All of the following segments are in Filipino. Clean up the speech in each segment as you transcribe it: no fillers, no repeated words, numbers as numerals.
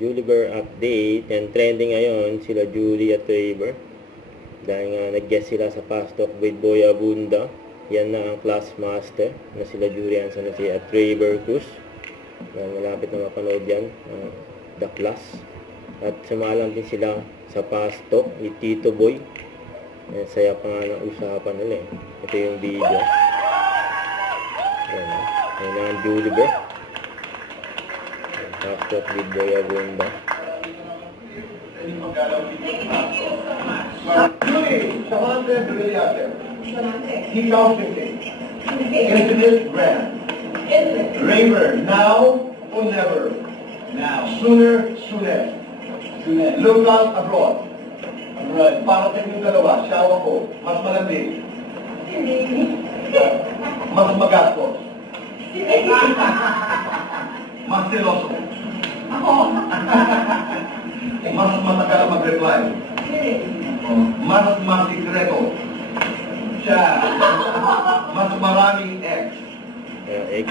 Julie Bear update. And trending ngayon sila Julie at Trevor. Dahil nga nag-guest sila sa Fast Talk with Boy Abunda. Yan na ang class master na sila Julie San Jose at Trevor Cruz. Malapit na mapanood yan. The Class. At sumalang din sila sa Fast Talk with Tito Boy. Saya pa nga ng usapan nila eh. Ito yung video. Yan na. Yan na ang Julie Bear. Fast Talk with Boy Abunda. Julie, Samantha Brillante. He counted it. Infinite Grand. Raver, now or never. Now. Sooner, sooner. Look out abroad. Abroad. Parating yung dalawa, siyawa ko, mas malamig. Mas magastos. Mas seloso. Mas matagal mag-reply. Mas masikreto. Siya. Mas maraming ex. X.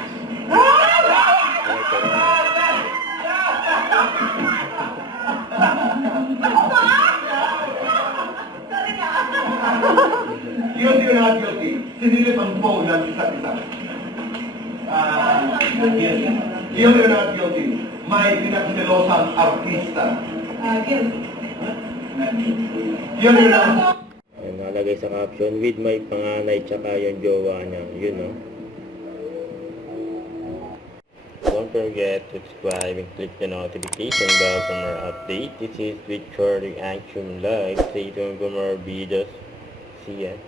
Guilty or not guilty? Sinilip ang phone ng isa't isa. Guilty or not guilty? May pinagsilosang artista. Guilty or not? Yan, nalagay sa caption, with my panganay tsaka yung jowa niya. Yun, no? Don't forget to subscribe and click the notification bell for more updates. This is Victor Action Live. Stay tuned for more videos. See ya.